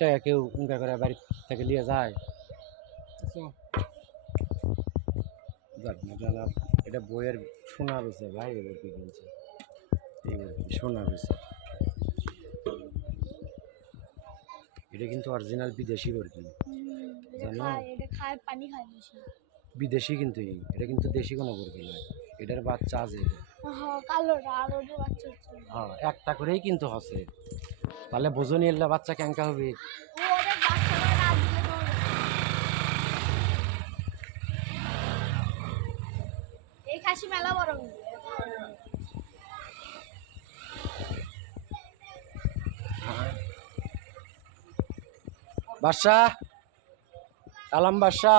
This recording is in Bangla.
টাকা কেউ উঙ্কা করে বাড়ি থেকে নিয়ে যায়। এটা বইয়ের সোনা বেছে ভাই, এবার কি কিনছে, এইবার কি সোনা বেছে। এটা কিন্তু অরিজিনাল বিদেশি বরকি, জানো? বিদেশি কিন্তু এটা কিন্তু দেশি কোনো বরকি নয়, এটার বাচ্চা আছে। হ্যাঁ, একটা করেই কিন্তু হচ্ছে, তাহলে বোঝনি এলে বাচ্চা ক্যাঙ্কা হবে। এই খাসি মেলা বড় বাদশা, কালাম বাদশা।